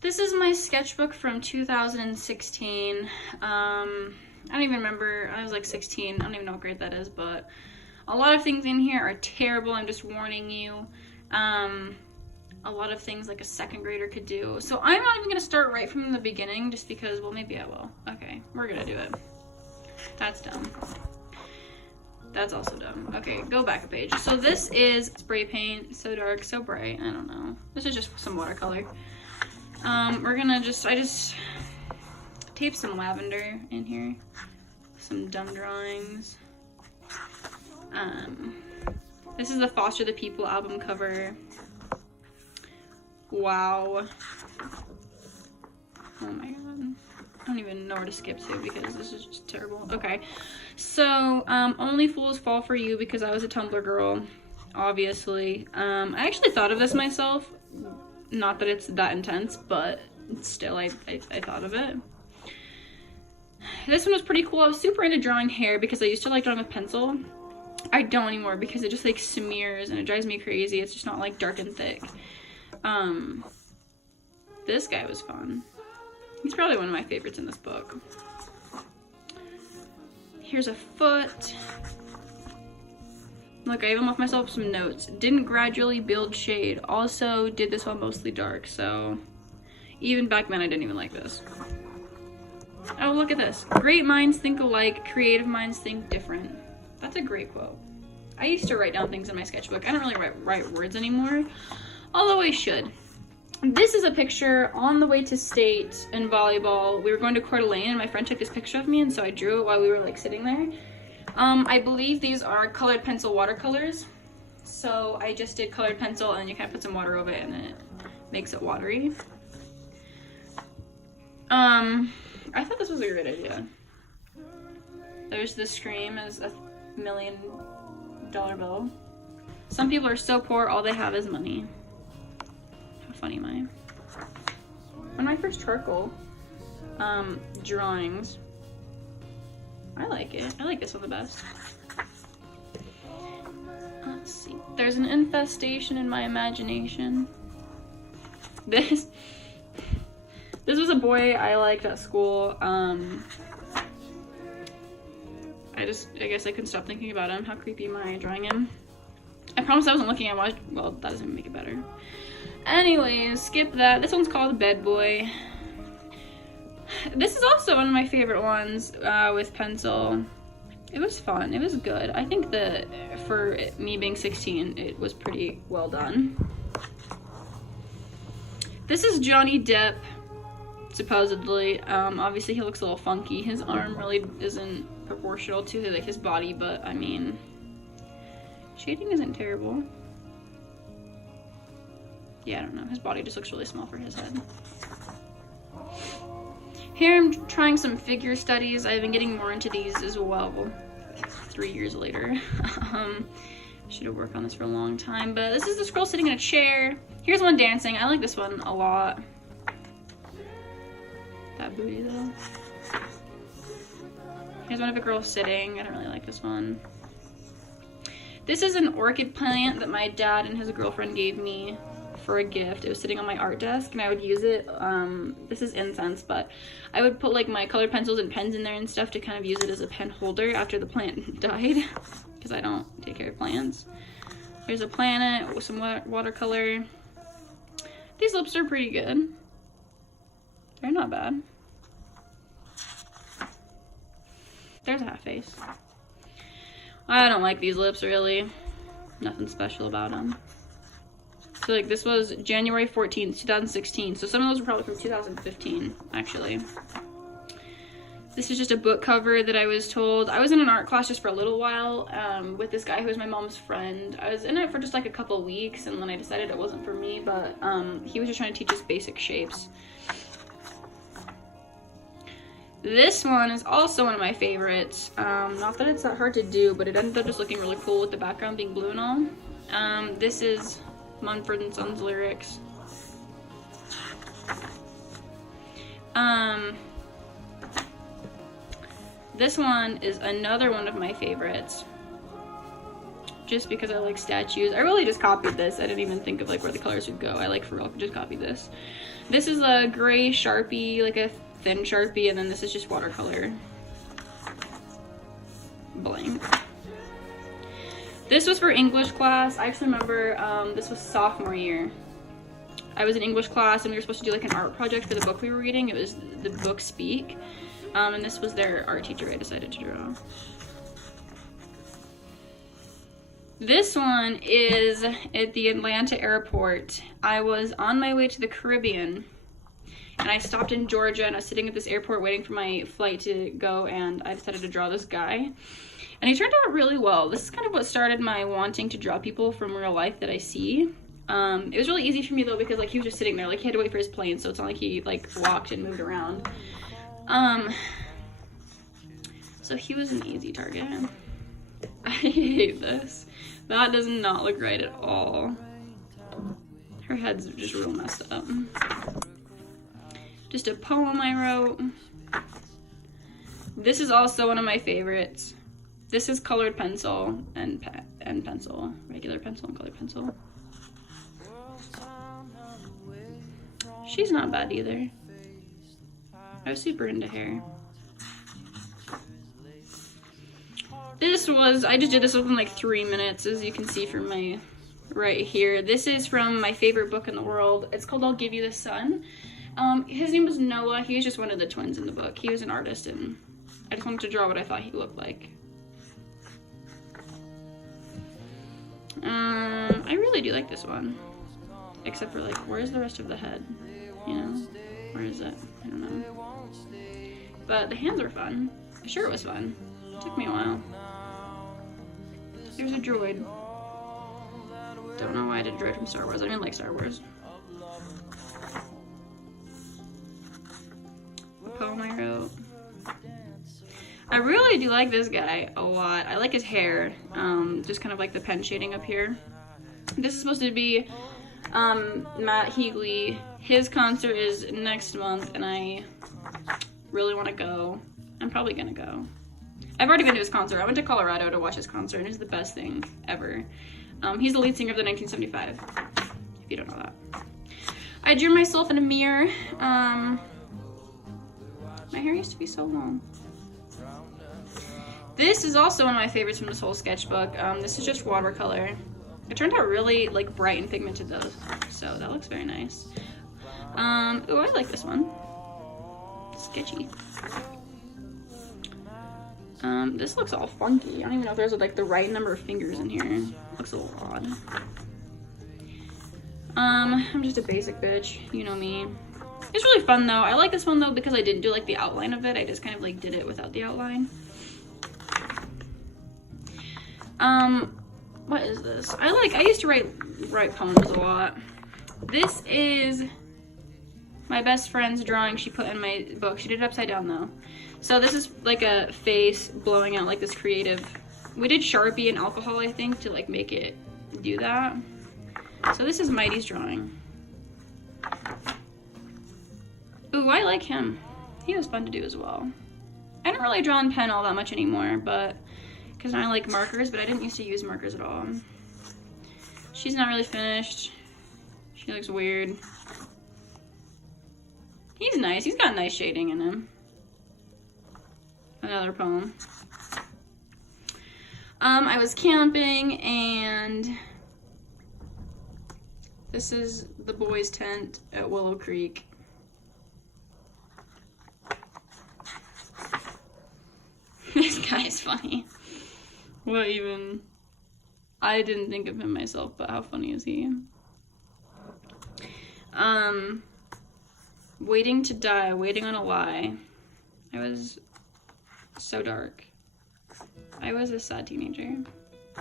This is my sketchbook from 2016. I don't even remember. I was like 16. I don't even know what grade that is, but a lot of things in here are terrible. I'm just warning you. A lot of things like a second grader could do. So I'm not even gonna start right from the beginning just because, well, maybe I will. Okay, we're gonna do it. That's dumb. That's also dumb. Okay, go back a page. So this is spray paint. So dark, so bright. I don't know. This is just some watercolor. We're gonna I just taped some lavender in here. Some dumb drawings. This is the Foster the People album cover. Wow. Oh my god. I don't even know where to skip to because this is just terrible. Okay. So, Only Fools Fall for You because I was a Tumblr girl, obviously. I actually thought of this myself. Not that it's that intense, but still, I thought of it. This one was pretty cool. I was super into drawing hair because I used to like drawing with pencil. I don't anymore because it just like smears and it drives me crazy. It's just not like dark and thick. This guy was fun. He's probably one of my favorites in this book. Here's a foot. Look, I even left myself some notes. Didn't gradually build shade. Also did this while mostly dark, so even back then I didn't even like this. Oh, look at this. Great minds think alike, creative minds think different. That's a great quote. I used to write down things in my sketchbook. I don't really write words anymore, although I should. This is a picture on the way to state in volleyball. We were going to Coeur d'Alene and my friend took this picture of me, and so I drew it while we were like sitting there. I believe these are colored pencil watercolors. So I just did colored pencil and you kind of put some water over it and then it makes it watery. I thought this was a great idea. There's the Scream as a $1 million bill. Some people are so poor, all they have is money. How funny am I? One of my first charcoal drawings. I like it. I like this one the best. Let's see. There's an infestation in my imagination. This was a boy I liked at school. I guess I couldn't stop thinking about him. How creepy am I drawing him? I promise I wasn't looking at what. Well, that doesn't make it better. Anyways, skip that. This one's called Bed Boy. This is also one of my favorite ones with pencil. It was fun. It was good. I think that for me being 16, it was pretty well done. This is Johnny Depp, supposedly. Obviously, he looks a little funky. His arm really isn't proportional to his body, but I mean, shading isn't terrible. Yeah, I don't know. His body just looks really small for his head. Here I'm trying some figure studies. I've been getting more into these as well 3 years later. Should have worked on this for a long time, but this is this girl sitting in a chair. Here's one dancing. I like this one a lot. That booty though. Here's one of a girl sitting. I don't really like this one. This is an orchid plant that my dad and his girlfriend gave me for a gift. It was sitting on my art desk and I would use it. This is incense, but I would put like my colored pencils and pens in there and stuff to kind of use it as a pen holder after the plant died, because I don't take care of plants. There's a planet with some watercolor. These lips are pretty good. They're not bad. There's a half face. I don't like these lips really. Nothing special about them. So like this was January 14th, 2016. So some of those were probably from 2015, actually. This is just a book cover that I was told. I was in an art class just for a little while with this guy who was my mom's friend. I was in it for just like a couple weeks and then I decided it wasn't for me, but he was just trying to teach us basic shapes. This one is also one of my favorites. Not that it's that hard to do, but it ended up just looking really cool with the background being blue and all. This is Mumford & Sons lyrics. This one is another one of my favorites. just because I like statues. I really just copied this. I didn't even think of like where the colors would go. I like for real just copied this. This is a gray Sharpie, like a thin Sharpie, and then this is just watercolor. Blank. This was for English class. I actually remember this was sophomore year. I was in English class and we were supposed to do like an art project for the book we were reading. It was the book Speak. And this was their art teacher I decided to draw. This one is at the Atlanta airport. I was on my way to the Caribbean and I stopped in Georgia and I was sitting at this airport waiting for my flight to go, and I decided to draw this guy. And he turned out really well. This is kind of what started my wanting to draw people from real life that I see. It was really easy for me though because like he was just sitting there, like he had to wait for his plane, so it's not like he like walked and moved around. So he was an easy target. I hate this. That does not look right at all. Her head's just real messed up. Just a poem I wrote. This is also one of my favorites. This is colored pencil and pencil. Regular pencil and colored pencil. She's not bad either. I was super into hair. I just did this within like 3 minutes, as you can see from my right here. This is from my favorite book in the world. It's called I'll Give You the Sun. His name was Noah. He was just one of the twins in the book. He was an artist and I just wanted to draw what I thought he looked like. I really do like this one. Except for like, where's the rest of the head? You know? Where is it? I don't know. But the hands are fun. The shirt was fun. It took me a while. There's a droid. Don't know why I did a droid from Star Wars. I didn't like Star Wars. The poem I wrote. I really do like this guy a lot. I like his hair. Just kind of like the pen shading up here. This is supposed to be Matt Heagley. His concert is next month and I really want to go. I'm probably gonna go. I've already been to his concert. I went to Colorado to watch his concert and it's the best thing ever. He's the lead singer of the 1975, if you don't know that. I drew myself in a mirror. My hair used to be so long. This is also one of my favorites from this whole sketchbook. This is just watercolor. It turned out really like bright and pigmented though, so that looks very nice. Oh, I like this one. Sketchy. This looks all funky. I don't even know if there's like the right number of fingers in here. Looks a little odd. I'm just a basic bitch, you know me. It's really fun though. I like this one though because I didn't do like the outline of it. I just kind of like did it without the outline. What is this? I used to write poems a lot. This is my best friend's drawing she put in my book. She did it upside down though. So this is like a face blowing out like this creative. We did Sharpie and alcohol, I think, to like make it do that. So this is Mighty's drawing. Ooh, I like him. He was fun to do as well. I don't really draw in pen all that much anymore, but because I like markers, but I didn't used to use markers at all. She's not really finished. She looks weird. He's nice. He's got nice shading in him. Another poem. I was camping and this is the boys' tent at Willow Creek. This guy's funny. What even? I didn't think of him myself, but how funny is he? Waiting to die, waiting on a lie. I was so dark. I was a sad teenager.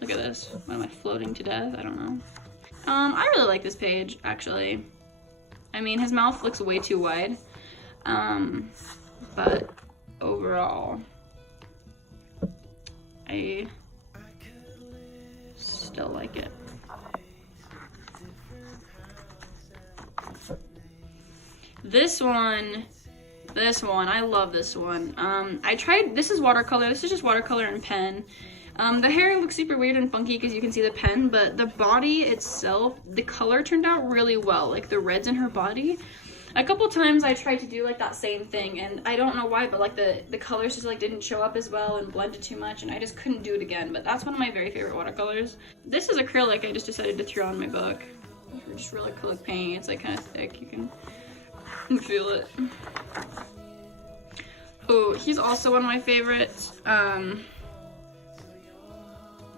Look at this. What am I, floating to death? I don't know. I really like this page, actually. I mean, his mouth looks way too wide. But overall, I still like it. This one, I love this one. This is watercolor. This is just watercolor and pen. The hair looks super weird and funky because you can see the pen, but the body itself, the color turned out really well, like the reds in her body. A couple times I tried to do like that same thing, and I don't know why, but like the colors just like didn't show up as well and blended too much, and I just couldn't do it again. But that's one of my very favorite watercolors. This is acrylic I just decided to throw on my book. Just real acrylic paint. It's like kind of thick. You can feel it. Oh, he's also one of my favorites.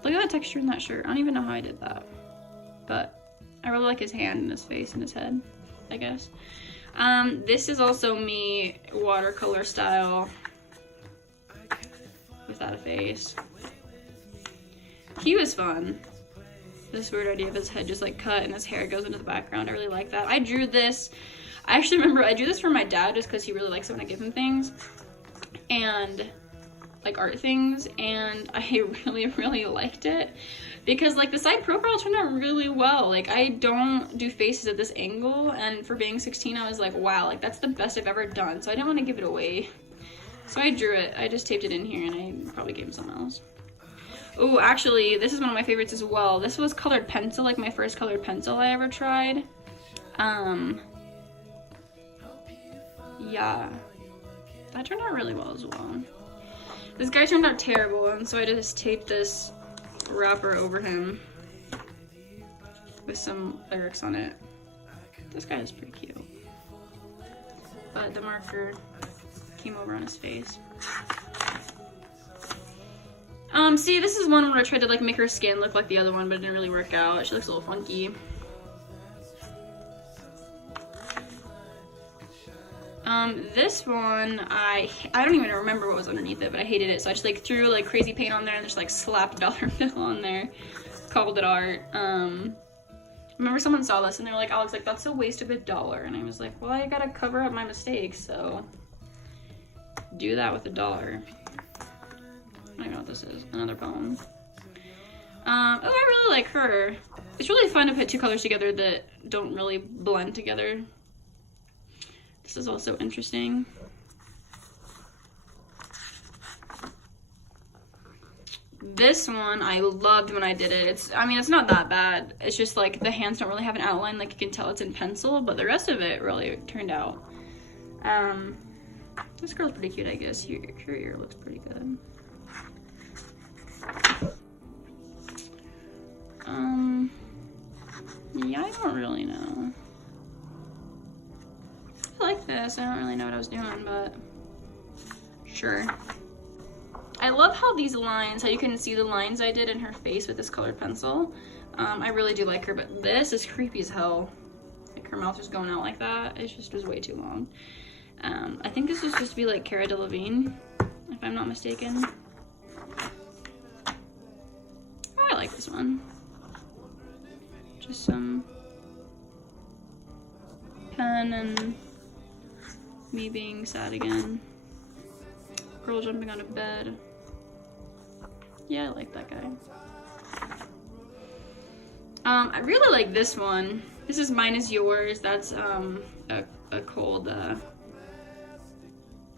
Look at that texture in that shirt. I don't even know how I did that, but I really like his hand and his face and his head, I guess. This is also me watercolor style without a face. He was fun. This weird idea of his head just like cut and his hair goes into the background. I really like that. I drew this. I actually remember I drew this for my dad just because he really likes it when I give him things. And like art things, and I really liked it because like the side profile turned out really well. Like I don't do faces at this angle, and for being 16 I was like, wow, like that's the best I've ever done, so I didn't want to give it away, so I drew it. I just taped it in here and I probably gave it someone else. Oh, actually this is one of my favorites as well. This was colored pencil, like my first colored pencil I ever tried. Yeah, that turned out really well as well. This guy turned out terrible, and so I just taped this wrapper over him with some lyrics on it. This guy is pretty cute, but the marker came over on his face. See, this is one where I tried to like make her skin look like the other one, but it didn't really work out. She looks a little funky. This one, I don't even remember what was underneath it, but I hated it, so I just like threw like crazy paint on there and just like slapped a dollar bill on there, called it art. I remember someone saw this and they were like, Alex, like that's a waste of $1, and I was like, well, I gotta cover up my mistakes, so do that with $1. I don't know what this is. Another poem. Oh, I really like her. It's really fun to put two colors together that don't really blend together. This is also interesting. This one I loved when I did it. I mean, it's not that bad. It's just like the hands don't really have an outline, like you can tell it's in pencil, but the rest of it really turned out. This girl's pretty cute, I guess. Her ear looks pretty good. Yeah, I don't really know. I like this. I don't really know what I was doing, but sure. I love how these lines, how you can see the lines I did in her face with this colored pencil. I really do like her, but this is creepy as hell. Like her mouth just going out like that. It just was way too long. I think this was supposed to be like Cara Delevingne, if I'm not mistaken. Oh, I like this one. Just some pen and me being sad again. Girl jumping out of bed. Yeah, I like that guy. I really like this one. This is Mine Is Yours. That's a Cold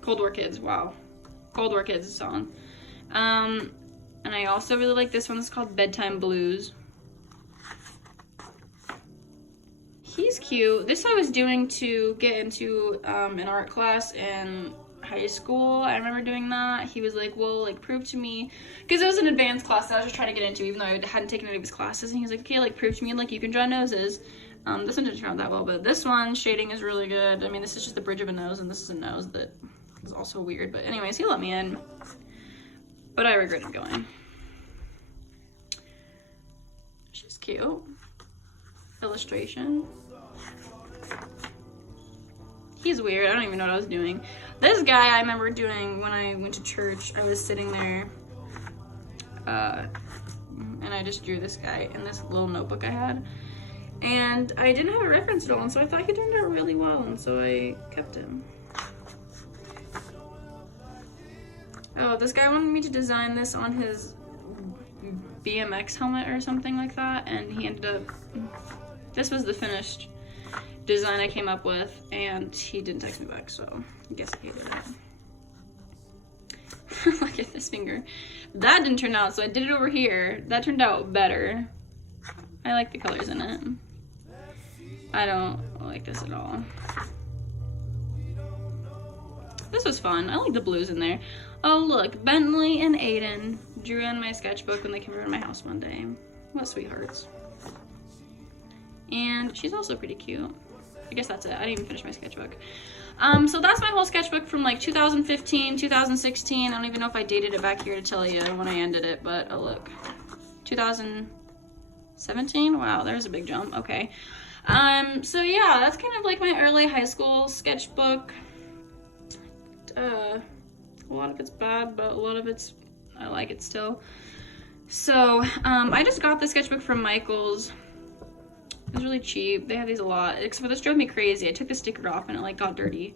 War Kids. Wow, Cold War Kids song. And I also really like this one. It's called Bedtime Blues. He's cute. This I was doing to get into an art class in high school. I remember doing that. He was like, well, like prove to me, because it was an advanced class that I was just trying to get into, even though I hadn't taken any of his classes, and he was like, okay, like prove to me like you can draw noses. This one didn't turn out that well, but this one shading is really good. I mean, this is just the bridge of a nose, and this is a nose that is also weird, but anyways, he let me in, but I regretted going. She's cute. Illustration. He's weird. I don't even know what I was doing. This guy I remember doing when I went to church. I was sitting there and I just drew this guy in this little notebook I had, and I didn't have a reference at all, and so I thought he turned out really well, and so I kept him. Oh, this guy wanted me to design this on his BMX helmet or something like that, and he ended up, this was the finished design I came up with, and he didn't text me back, so I guess I hated it. Look at this finger. That didn't turn out, so I did it over here. That turned out better. I like the colors in it. I don't like this at all. This was fun. I like the blues in there. Oh look, Bentley and Aiden drew on my sketchbook when they came over to my house one day. What sweethearts. And she's also pretty cute. I guess that's it. I didn't even finish my sketchbook. So that's my whole sketchbook from like 2015, 2016. I don't even know if I dated it back here to tell you when I ended it, but oh look. 2017? Wow, there's a big jump. Okay. So yeah, that's kind of like my early high school sketchbook. A lot of it's bad, but a lot of it's, I like it still. So, I just got the sketchbook from Michael's. It was really cheap. They have these a lot. Except for this drove me crazy. I took the sticker off and it like got dirty.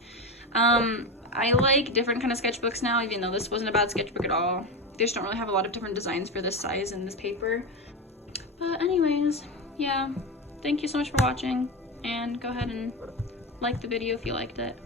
I like different kind of sketchbooks now, even though this wasn't a bad sketchbook at all. They just don't really have a lot of different designs for this size and this paper. But anyways, yeah. Thank you so much for watching. And go ahead and like the video if you liked it.